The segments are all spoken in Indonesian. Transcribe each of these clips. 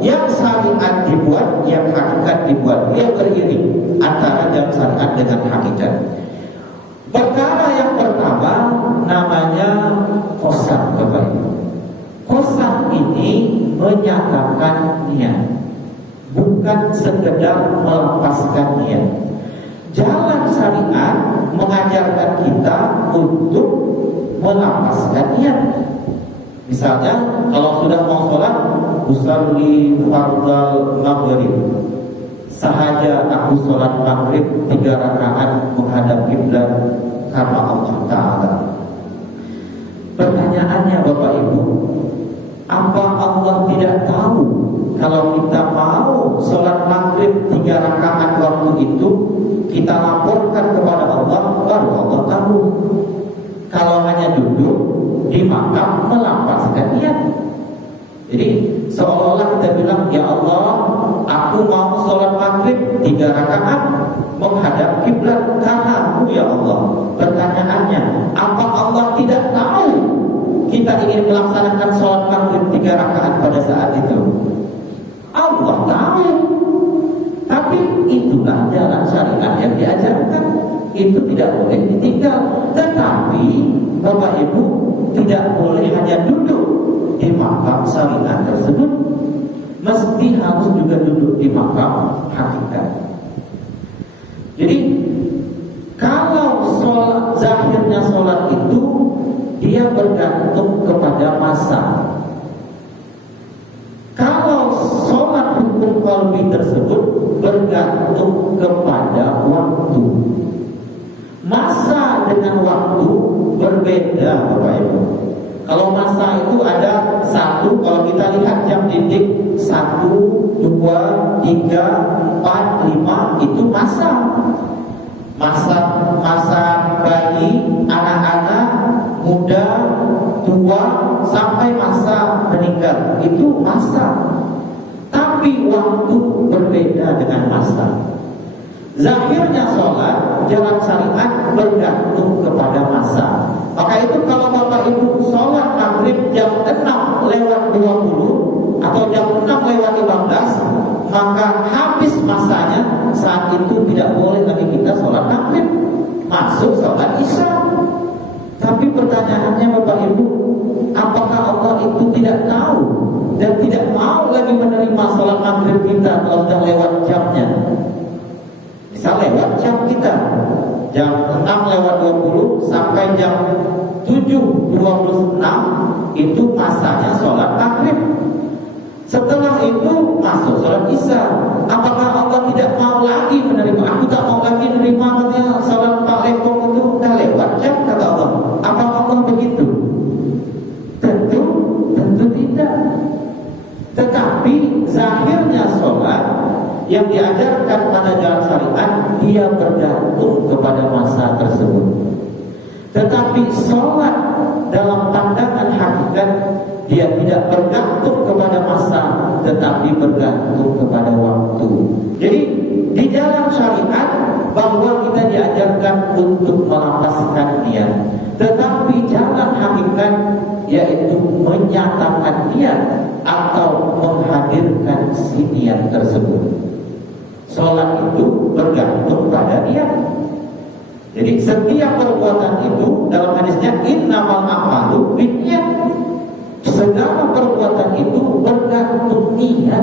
yang syariat dibuat, yang hakikat dibuat. Dia beriring antara jam syariat dengan hakikat. Perkara yang pertama namanya qasam, Bapak Ibu. Qasam ini menyatakan niat, bukan sekedar melepaskan niat. Jalan syariat mengajarkan kita untuk melepaskan niat. Misalnya kalau sudah mau sholat, usolli fardal maghrib, sahaja aku sholat maghrib 3 rakaat menghadap kiblat karena Allah Ta'ala. Pertanyaannya Bapak Ibu, apa Allah tidak tahu kalau kita mau sholat maghrib 3 rakaat waktu itu kita laporkan kepada Allah, baru Allah tahu. Kalau hanya duduk di makam melapaskan niat. Jadi seolah-olah kita bilang, ya Allah, aku mau sholat maghrib 3 rakaat menghadap kiblat kanan, ya Allah. Pertanyaannya, apa Allah tidak tahu kita ingin melaksanakan sholat maghrib 3 rakaat pada saat itu? Allah tahu. Tapi itulah jalan syariat yang diajarkan. Itu tidak boleh ditinggal. Tetapi Bapak Ibu tidak boleh hanya duduk di makam syariat tersebut, mesti harus juga duduk di makam hakikat. Jadi kalau sholat, zahirnya sholat itu dia bergantung kepada masa. Kalau sholat hukum qalbi tersebut bergantung kepada waktu. Masa dengan waktu berbeda, Bapak Ibu. Kalau masa itu ada 1, kalau kita lihat jam dinding 1, 2, 3, 4, 5 itu masa. Masa bayi, anak-anak, muda, tua, sampai masa meninggal itu masa. Tapi waktu berbeda dengan masa. Zahirnya sholat, jalan syariat bergantung kepada masa. Maka itu kalau Bapak Ibu sholat maghrib jam 6:20 atau jam 6:15, maka habis masanya. Saat itu tidak boleh lagi kita sholat maghrib, masuk sholat isya. Tapi pertanyaannya Bapak Ibu, apakah Allah itu tidak tahu dan tidak mau lagi menerima sholat maghrib kita kalau sudah lewat jamnya? Bisa lewat jam kita, jam 6:20 sampai jam 7:26 itu masanya sholat maghrib. Setelah itu masuk sholat isya. Apakah Allah tidak mau lagi menerima? Aku tak mau lagi menerima, katanya sholat Pak itu udah lewat jam, kata Allah. Apa Allah begitu? Tentu tidak. Tetapi zahirnya sholat yang diajarkan pada jalan syariat, dia bergantung kepada masa tersebut. Tetapi sholat dalam pandangan hakikat, dia tidak bergantung kepada masa, tetapi bergantung kepada waktu. Jadi di jalan syariat bahwa kita diajarkan untuk melapaskan niat, tetapi jalan hakikat yaitu menyatakan niat atau menghadirkan si niat tersebut. Sholat itu bergantung pada niat. Jadi setiap perbuatan itu dalam hadisnya innamal a'malu binniyat. Segala perbuatan itu bergantung niat.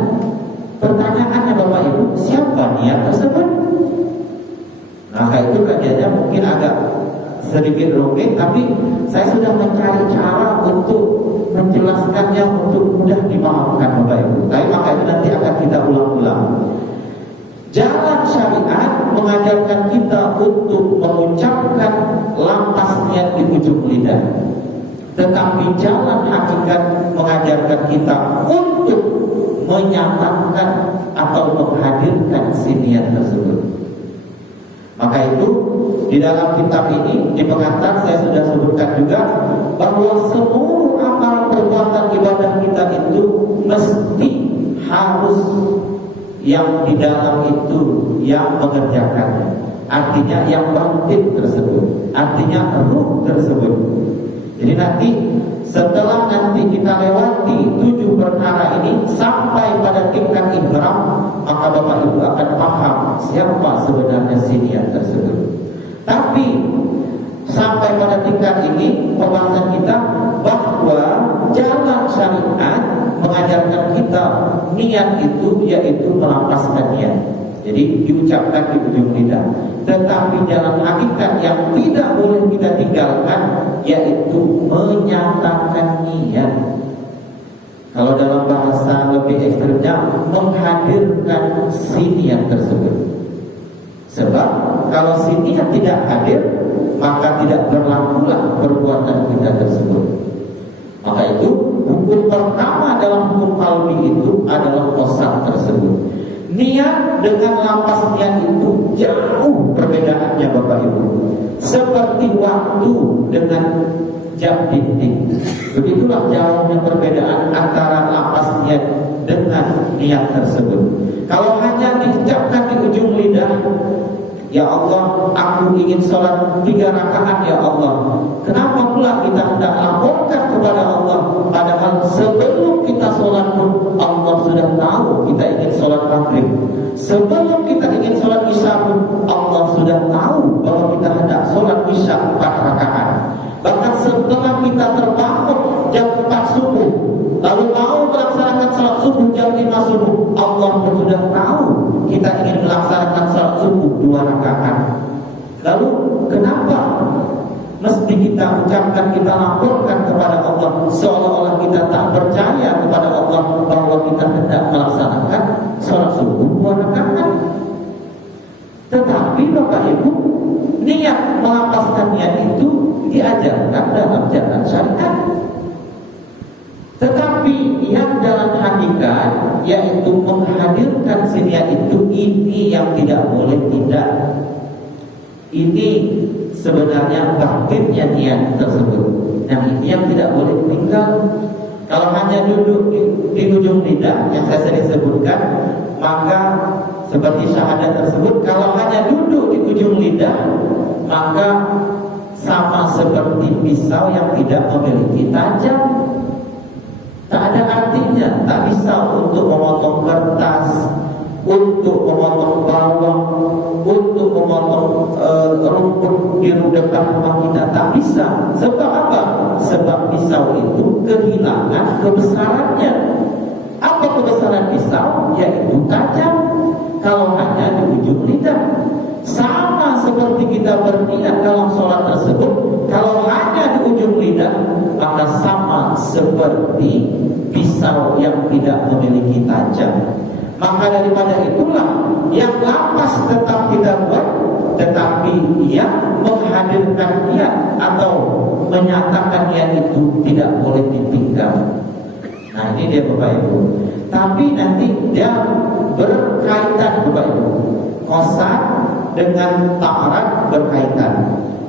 Pertanyaannya Bapak Ibu, siapa niat tersebut? Nah itu kajiannya mungkin agak sedikit rumit, tapi saya sudah mencari cara untuk menjelaskannya untuk mudah dimahamkan Bapak Ibu. Tapi maka itu nanti akan kita ulang-ulang. Jalan syariat mengajarkan kita untuk mengucapkan lampas niat di ujung lidah. Tetapi jalan hakikat mengajarkan kita untuk menyatakan atau menghadirkan si niat tersebut. Maka itu di dalam kitab ini di pengantar saya sudah sebutkan juga bahwa seluruh amal perbuatan ibadah kita itu mesti harus yang di dalam itu yang mengerjakannya. Artinya yang batin tersebut, artinya ruh tersebut. Jadi nanti setelah nanti kita lewati 7 perkara ini sampai pada siapa sebenarnya si niat tersebut. Tapi sampai pada tingkat ini pembahasan kita bahwa jalan syariat mengajarkan kita niat itu yaitu melampaskan niat. Jadi diucapkan di ujung lidah. Tetapi jalan hakikat yang tidak boleh kita tinggalkan yaitu menyatakan niat. Kalau dalam bahasa lebih ekstrimnya menghadirkan si niat tersebut. Sebab kalau si niat tidak hadir, maka tidak berlakulah perbuatan kita tersebut. Maka itu hukum pertama dalam hukum qalbi itu adalah qasad tersebut. Niat dengan lapas niat itu jauh perbedaannya Bapak Ibu. Seperti waktu dengan jam dinding. Begitulah jauhnya perbedaan antara lapas niat dengan niat tersebut. Kalau hanya diucapkan di ujung lidah, ya Allah, aku ingin sholat 3 rakaat ya Allah. Kenapa pula kita hendak laporkan kepada Allah? Padahal sebelum kita sholat pun Allah sudah tahu kita ingin sholat maghrib. Sebelum kita ingin sholat isya pun Allah sudah tahu bahwa kita hendak sholat isya 4 rakaat. Bahkan setelah kita terbangun jam 4 subuh, lalu mau melaksanakan sholat subuh jam 5 subuh, Allah pun sudah tahu kita ingin melaksanakan sholat subuh 2 rakaat. Lalu kenapa mesti kita ucapkan, kita laporkan kepada Allah seolah-olah kita tak percaya kepada Allah bahwa kita hendak melaksanakan sholat subuh 2 rakaat? Tetapi Bapak Ibu, niat melapaskan niat itu diajarkan dalam jalan syariat. Tetapi yang dalam hakikat yaitu menghadirkan si niat itu, ini yang tidak boleh tidak. Ini sebenarnya batinnya niat tersebut. Nah, ini yang tidak boleh tinggal. Kalau hanya duduk di ujung lidah yang saya sering sebutkan, maka seperti syahadat tersebut, kalau hanya duduk di ujung lidah, maka sama seperti pisau yang tidak memiliki tajam. Tak ada artinya. Tak bisa untuk memotong kertas, untuk memotong bawang, untuk memotong rumput di depan rumah kita. Tak bisa. Sebab apa? Sebab pisau itu kehilangan kebesarannya. Apa kebesaran pisau? Yaitu tajam. Kalau hanya di ujung lidah. Sama seperti kita berniat dalam sholat tersebut, kalau hanya di ujung lidah, maka sama seperti pisau yang tidak memiliki tajam. Maka daripada itulah yang lapas tetap kita buat, tetapi yang menghadirkan niat atau menyatakan niat itu tidak boleh ditinggal. Nah, ini dia Bapak Ibu. Tapi nanti dia berkaitan Bapak Ibu. Qasad dengan ta'arad berkaitan.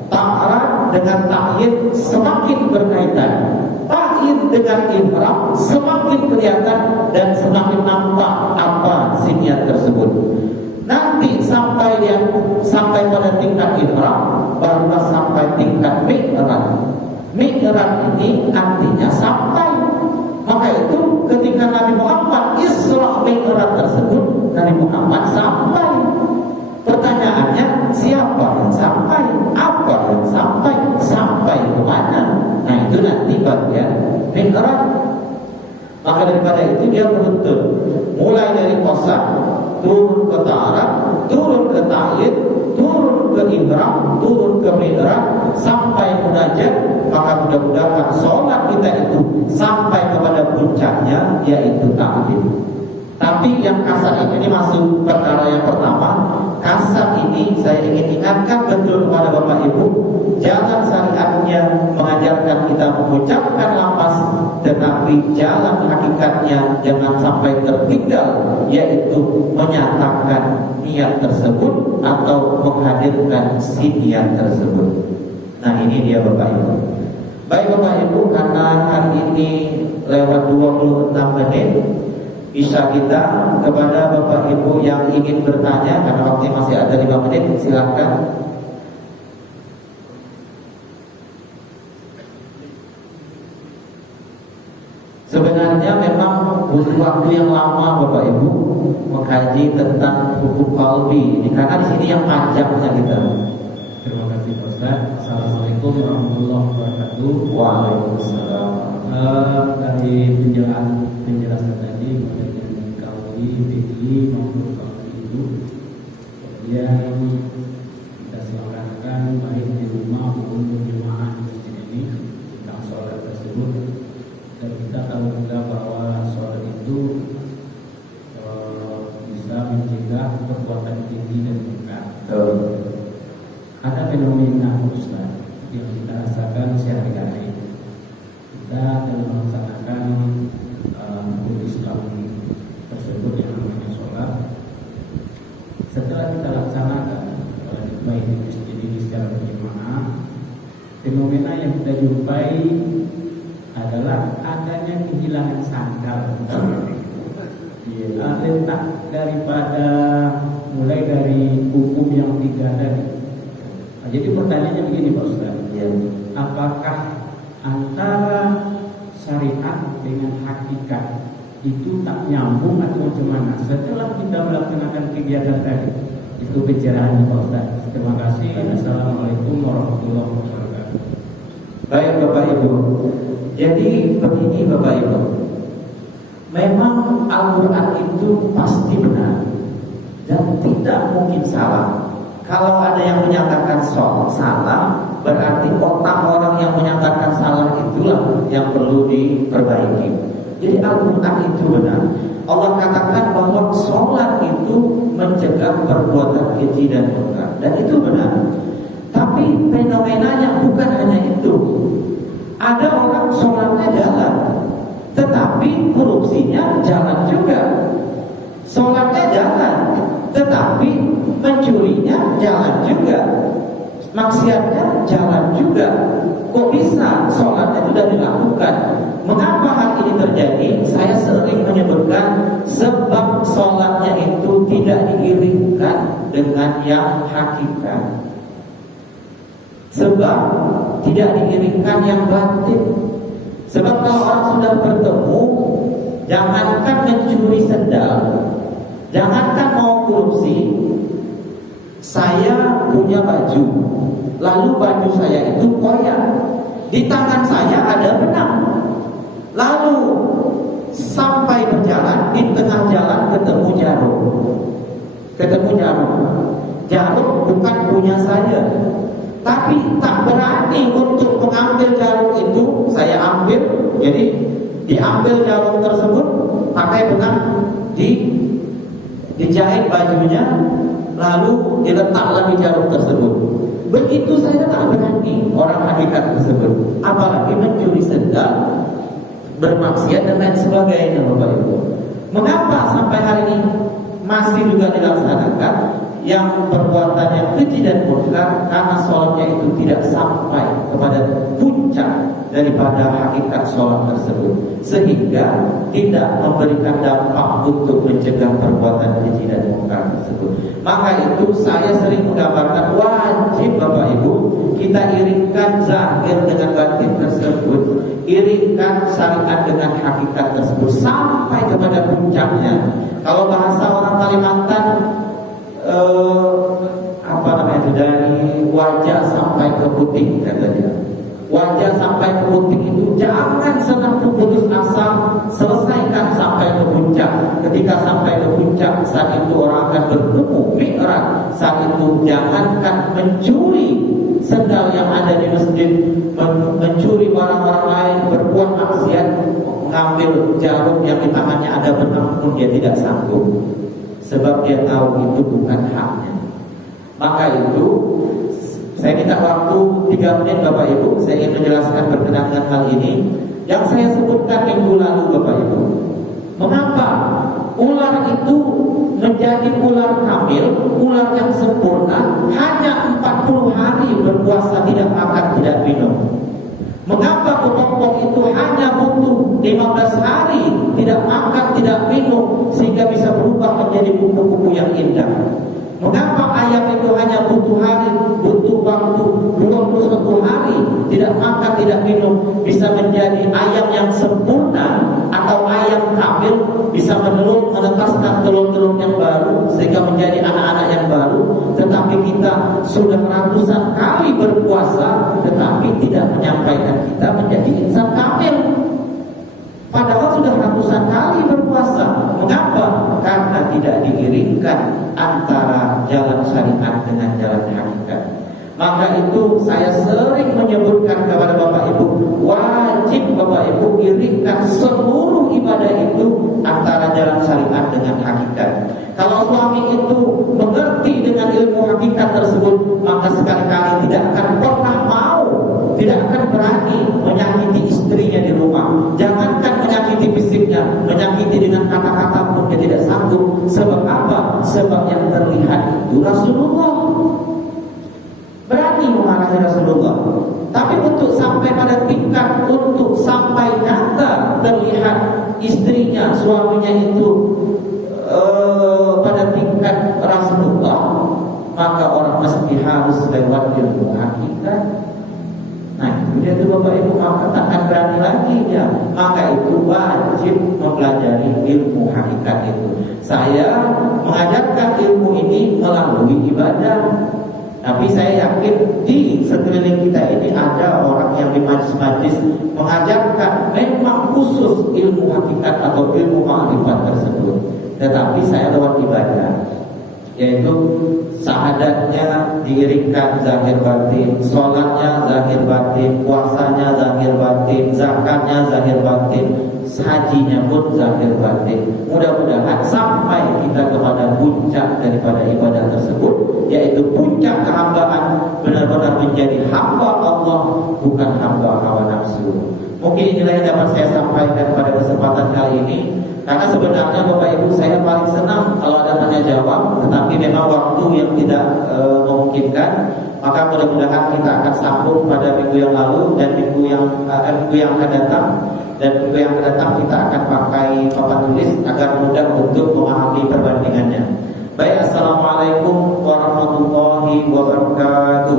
Ta'arad dengan ta'yid semakin berkaitan. Ta'yid dengan ihram semakin kelihatan dan semakin nampak apa si niat tersebut. Nanti sampai pada tingkat ihram, barulah sampai tingkat mi'raj. Mi'raj ini artinya sampai. Maka itu ketika Nabi Muhammad Isra Mi'raj tersebut, Nabi Muhammad sampai. Pertanyaannya, siapa yang sampai? Apa yang sampai? Sampai ke mana? Nah, itu nanti bagian mi'raj. Maka daripada itu dia beruntun, mulai dari qasad, turun ke ta'arad, turun ke ta'yid, turun ke ihram, turun ke mi'raj, sampai munajat. Maka mudah-mudahan sholat kita itu sampai kepada puncaknya, yaitu ta'yid. Tapi yang kasar ini masuk perkara yang pertama. Kasar ini saya ingin ingatkan betul kepada Bapak Ibu, jalan syariatnya mengajarkan kita mengucapkan lapas, tetapi jalan hakikatnya jangan sampai tertinggal, yaitu menyatakan niat tersebut atau menghadirkan si niat tersebut. Nah, ini dia Bapak Ibu. Baik Bapak Ibu, karena hari ini lewat 26 menit, bisa kita kepada Bapak Ibu yang ingin bertanya, karena waktu masih ada 5 menit, silakan. Sebenarnya memang butuh waktu yang lama Bapak Ibu mengkaji tentang hukum qalbi ini, karena di sini yang panjangnya kita. Terima kasih Pak Ustaz. Assalamualaikum warahmatullahi wabarakatuh. Waalaikumsalam. Dari penjelasan tadi mengenai qalbi, fikih maupun qalbi itu, kemudian kita selaraskan baik di rumah maupun berjemaah di masjid ini tentang sholat tersebut. Dan kita tahu juga bahwa sholat itu bisa mencegah perbuatan keji dan munkar. Ada fenomena Ustaz yang kita rasakan sehari-hari. Kita dalam melaksanakan hukum Islam tersebut yang namanya sholat. Setelah kita laksanakan baik di masjid ini secara berjemaah, fenomena yang kita jumpai adalah adanya kehilangan sandal. Letak daripada mulai dari hukum yang tiga tadi. Jadi pertanyaannya begini Pak Ustaz, apakah antara syariat dengan hakikat itu tak nyambung atau macam mana? Setelah kita melaksanakan kegiatan tadi, itu pencerahannya Pak Ustaz. Terima kasih. Assalamualaikum warahmatullahi wabarakatuh. Baik Bapak Ibu, jadi begini Bapak Ibu, memang Al-Quran itu pasti benar dan tidak mungkin salah. Kalau ada yang menyatakan salah, berarti otak orang yang menyatakan salah itulah yang perlu diperbaiki. Jadi Al-Quran itu benar. Allah katakan bahwa sholat itu mencegah perbuatan keji dan munkar, dan itu benar. Tapi fenomenanya bukan hanya itu. Ada orang sholatnya jalan, tetapi korupsinya jalan juga. Sholatnya jalan, tetapi mencurinya jalan juga, maksiatnya jalan juga. Kok bisa sholatnya sudah dilakukan? Mengapa hal ini terjadi? Saya sering menyebutkan sebab sholatnya itu tidak diiringkan dengan yang hakikat. Sebab tidak diiringkan yang batin. Sebab kalau orang sudah bertemu, jangankan mencuri sendal, jangankan mau korupsi. Saya punya baju, lalu baju saya itu koyak, di tangan saya ada benang. Lalu sampai berjalan, di tengah jalan ketemu jarum. Jarum bukan punya saya, tapi tak berani untuk mengambil jarum itu. Saya ambil, jadi diambil jarum tersebut, pakai benang, dijahit bajunya, lalu diletak lagi jarum tersebut. Begitu saya tak berani orang hakikat tersebut, apalagi mencuri sendal, bermaksiat dan lain sebagainya Bapak Ibu. Mengapa sampai hari ini masih juga dilaksanakan yang perbuatannya keji dan munkar? Karena sholatnya itu tidak sampai kepada puncak daripada hakikat sholat tersebut, sehingga tidak memberikan dampak untuk mencegah perbuatan keji dan munkar tersebut. Maka itu saya sering menggambarkan wajib Bapak Ibu kita iringkan zahir dengan batin tersebut, iringkan syariat dengan hakikat tersebut sampai kepada puncaknya. Kalau bahasa orang Kalimantan, dari wajah sampai ke puting, kata dia. Wajah sampai ke puting itu jangan senang putus asa, selesaikan sampai ke puncak. Ketika sampai ke puncak, saat itu orang akan bertemu mi'raj. Saat itu jangankan mencuri sendal yang ada di masjid, mencuri barang-barang lain, berbuat maksiat, mengambil jarum yang di tangannya ada benang pun dia tidak sanggup, sebab dia tahu itu bukan haknya. Maka itu saya minta waktu 3 menit Bapak Ibu, saya ingin menjelaskan berkenaan dengan hal ini yang saya sebutkan minggu lalu Bapak Ibu. Mengapa ular itu menjadi ular kamil, ular yang sempurna, hanya 40 hari berpuasa tidak makan tidak minum? Mengapa kepompong itu hanya butuh 15 hari tidak makan tidak minum sehingga bisa berubah menjadi kupu-kupu yang indah? Mengapa ayam itu hanya butuh waktu 21 hari tidak makan, tidak minum, bisa menjadi ayam yang sempurna atau ayam kamil, bisa menetaskan telur-telur yang baru sehingga menjadi anak-anak yang baru. Tetapi kita sudah ratusan kali berpuasa, tetapi tidak menyampaikan kita menjadi insan kamil. Padahal sudah ratusan kali berpuasa. Mengapa? Karena tidak diiringkan antara jalan syariat dengan jalan hakikat. Maka itu saya sering menyebutkan kepada Bapak Ibu, wajib Bapak Ibu iringkan seluruh ibadah itu antara jalan syariat dengan hakikat. Kalau suami itu mengerti dengan ilmu hakikat tersebut, maka sekali-kali tidak akan pernah mau, tidak akan berani menyakiti istrinya di rumah. Jangankan menyakiti fisiknya, menyakiti dengan kata-kata pun dia tidak sanggup. Sebab apa? Sebab yang terlihat itu Rasulullah. Berani memarahi Rasulullah. Tapi untuk sampai pada tingkat untuk sampai nyata terlihat istrinya, suaminya itu pada tingkat Rasulullah, maka orang mesti harus lewat ilmu hakikat. Nah, kemudian itu Bapak Ibu, maka takkan berani lagi ya. Maka itu wajib mempelajari ilmu hakikat itu. Saya mengajarkan ilmu ini melalui ibadah. Tapi saya yakin di sekeliling kita ini ada orang yang di majlis-majlis mengajarkan memang khusus ilmu hakikat atau ilmu ma'rifat tersebut. Tetapi saya lewat ibadah, yaitu syahadatnya diiringkan zahir batin, sholatnya zahir batin, puasanya zahir batin, zakatnya zahir batin, hajinya pun zahir batin. Mudah-mudahan sampai kita kepada puncak daripada ibadah tersebut, yaitu puncak kehambaan, benar-benar menjadi hamba Allah, bukan hamba hawa nafsu. Mungkin inilah yang dapat saya sampaikan pada kesempatan kali ini. Karena sebenarnya Bapak Ibu, saya paling senang kalau ada tanya jawab, tetapi memang waktu yang tidak memungkinkan. Maka mudah-mudahan kita akan sambung pada minggu yang lalu dan minggu yang akan datang. Dan minggu yang akan datang kita akan pakai papan tulis agar mudah untuk memahami perbandingannya. Baik, assalamualaikum warahmatullahi wabarakatuh.